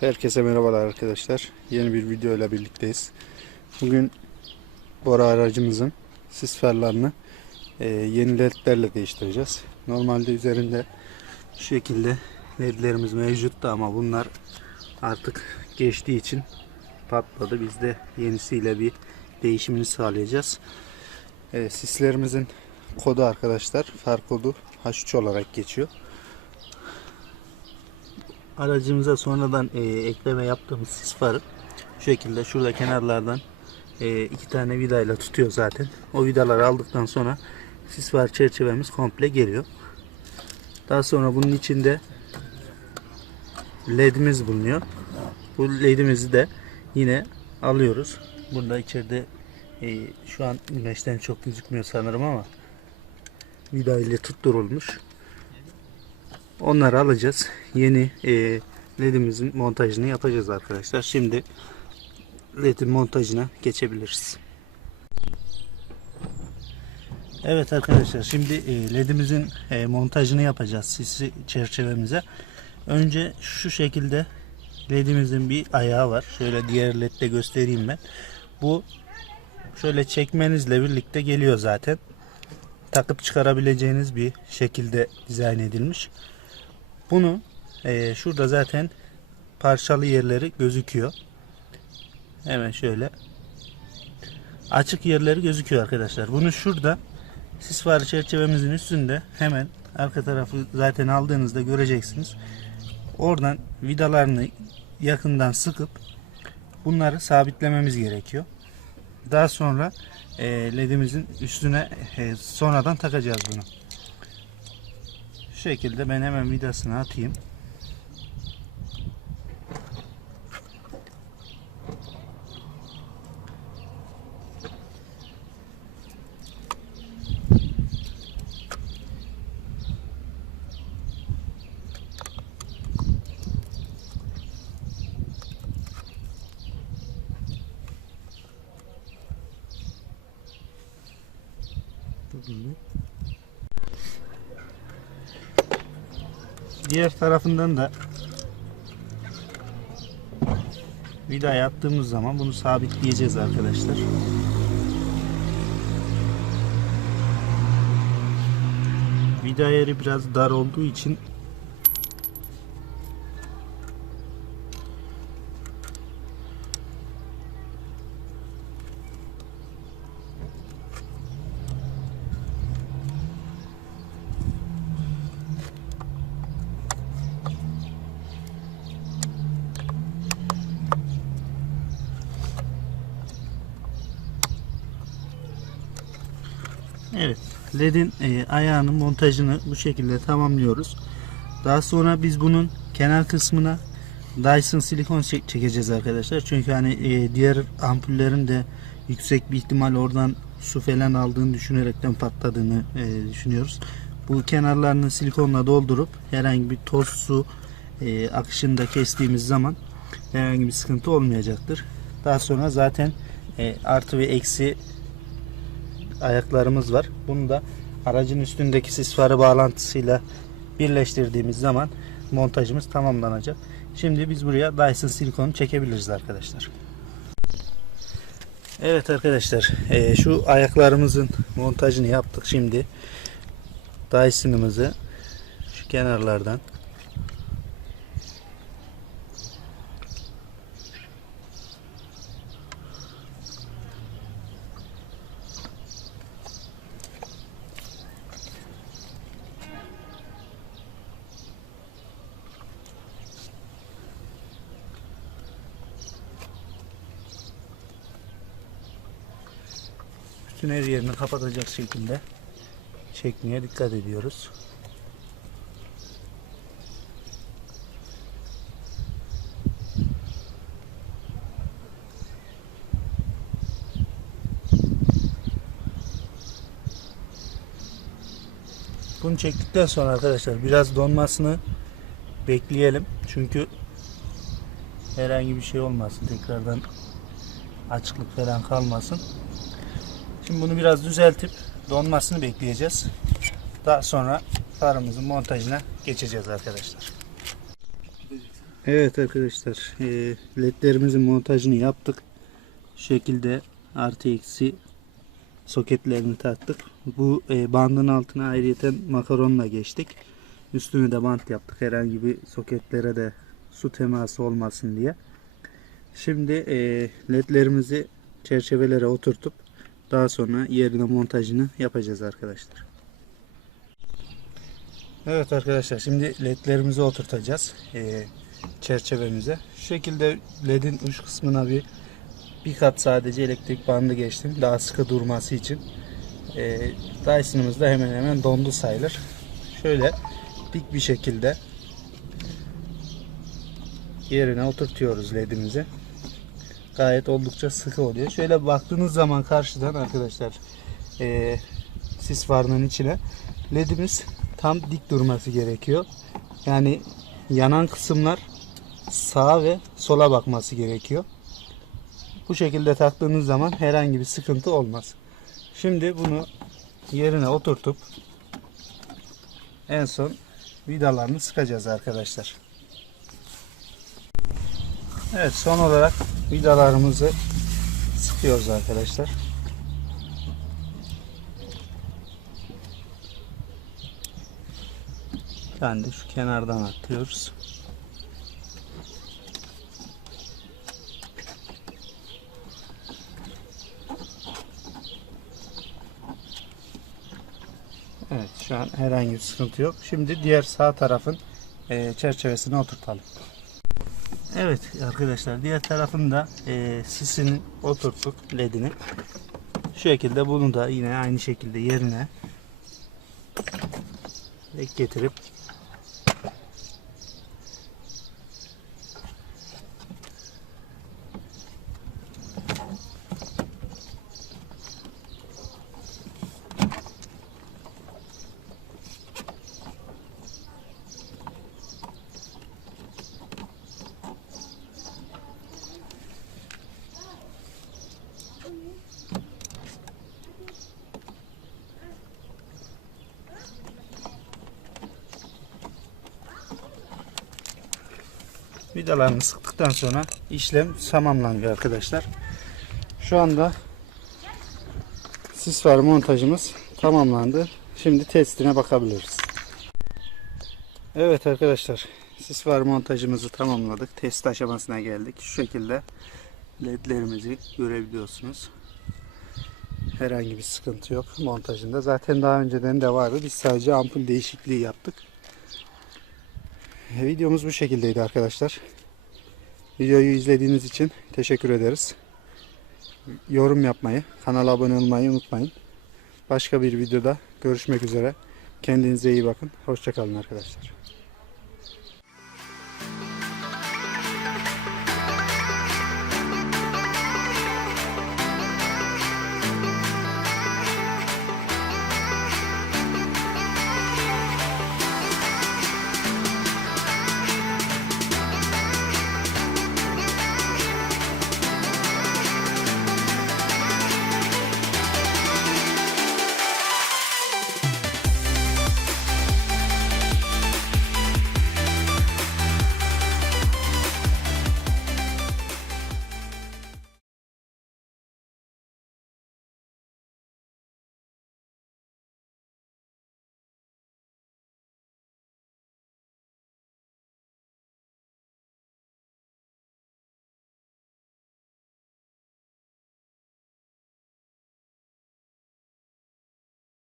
Herkese merhabalar arkadaşlar. Yeni bir video ile birlikteyiz. Bugün Bora aracımızın sis farlarını e, yeni ledlerle değiştireceğiz. Normalde üzerinde şu şekilde ledlerimiz mevcuttu ama bunlar artık geçtiği için patladı. Biz de yenisiyle bir değişimini sağlayacağız. E, sislerimizin kodu arkadaşlar far kodu H3 olarak geçiyor. Aracımıza sonradan e, ekleme yaptığımız sis farı şu şekilde şurada kenarlardan e, iki tane vidayla tutuyor zaten. O vidaları aldıktan sonra sis far çerçevemiz komple geliyor. Daha sonra bunun içinde ledimiz bulunuyor. Bu ledimizi de yine alıyoruz. Burada içeride e, şu an güneşten çok gözükmüyor sanırım ama vida ile tutturulmuş. Onları alacağız. Yeni e, ledimizin montajını yapacağız arkadaşlar. Şimdi ledin montajına geçebiliriz. Evet arkadaşlar şimdi e, ledimizin e, montajını yapacağız sisi çerçevemize. Önce şu şekilde ledimizin bir ayağı var. Şöyle diğer ledde göstereyim ben. Bu şöyle çekmenizle birlikte geliyor zaten. Takıp çıkarabileceğiniz bir şekilde dizayn edilmiş. Bunu e, şurada zaten parçalı yerleri gözüküyor. Hemen şöyle açık yerleri gözüküyor arkadaşlar. Bunu şurada sis farı çerçevemizin üstünde hemen arka tarafı zaten aldığınızda göreceksiniz. Oradan vidalarını yakından sıkıp bunları sabitlememiz gerekiyor. Daha sonra e, ledimizin üstüne e, sonradan takacağız bunu. Şekilde ben hemen vidasını atayım. Diğer tarafından da vida attığımız zaman bunu sabitleyeceğiz arkadaşlar. Vida yeri biraz dar olduğu için Evet, ledin e, ayağının montajını bu şekilde tamamlıyoruz. Daha sonra biz bunun kenar kısmına Dyson silikon çek- çekeceğiz arkadaşlar. Çünkü hani e, diğer ampullerin de yüksek bir ihtimal oradan su falan aldığını düşünerekten patladığını e, düşünüyoruz. Bu kenarlarını silikonla doldurup herhangi bir toz su e, akışında kestiğimiz zaman herhangi bir sıkıntı olmayacaktır. Daha sonra zaten e, artı ve eksi ayaklarımız var. Bunu da aracın üstündeki sis farı bağlantısıyla birleştirdiğimiz zaman montajımız tamamlanacak. Şimdi biz buraya Dyson silikonu çekebiliriz arkadaşlar. Evet arkadaşlar eee, şu ayaklarımızın montajını yaptık şimdi. Dyson'ımızı şu kenarlardan bütün her yerini kapatacak şekilde çekmeye dikkat ediyoruz. Bunu çektikten sonra arkadaşlar biraz donmasını bekleyelim. Çünkü herhangi bir şey olmasın. Tekrardan açıklık falan kalmasın. Şimdi bunu biraz düzeltip donmasını bekleyeceğiz. Daha sonra farımızın montajına geçeceğiz arkadaşlar. Evet arkadaşlar e, ledlerimizin montajını yaptık. Şu şekilde artı eksi soketlerini taktık. Bu e, bandın altına ayrıyeten makaronla geçtik. Üstünü de bant yaptık. Herhangi bir soketlere de su teması olmasın diye. Şimdi e, ledlerimizi çerçevelere oturtup daha sonra yerine montajını yapacağız arkadaşlar. Evet arkadaşlar şimdi ledlerimizi oturtacağız e, çerçevemize. Şu şekilde ledin uç kısmına bir bir kat sadece elektrik bandı geçtim daha sıkı durması için. E, Dyson'ımız da hemen hemen dondu sayılır. Şöyle dik bir şekilde yerine oturtuyoruz ledimizi. Gayet oldukça sıkı oluyor. Şöyle baktığınız zaman karşıdan arkadaşlar e, sis farının içine ledimiz tam dik durması gerekiyor. Yani yanan kısımlar sağa ve sola bakması gerekiyor. Bu şekilde taktığınız zaman herhangi bir sıkıntı olmaz. Şimdi bunu yerine oturtup en son vidalarını sıkacağız arkadaşlar. Evet son olarak vidalarımızı sıkıyoruz arkadaşlar. Ben de şu kenardan atıyoruz. Evet şu an herhangi bir sıkıntı yok. Şimdi diğer sağ tarafın e, çerçevesine oturtalım. Evet arkadaşlar diğer tarafında e, sisini oturttuk ledini. Şu şekilde bunu da yine aynı şekilde yerine getirip vidalarını sıktıktan sonra işlem tamamlanıyor arkadaşlar. Şu anda sis var montajımız tamamlandı. Şimdi testine bakabiliriz. Evet arkadaşlar sis var montajımızı tamamladık. Test aşamasına geldik. Şu şekilde ledlerimizi görebiliyorsunuz. Herhangi bir sıkıntı yok montajında. Zaten daha önceden de vardı. Biz sadece ampul değişikliği yaptık. Videomuz bu şekildeydi arkadaşlar. Videoyu izlediğiniz için teşekkür ederiz. Yorum yapmayı, kanala abone olmayı unutmayın. Başka bir videoda görüşmek üzere. Kendinize iyi bakın. Hoşçakalın arkadaşlar.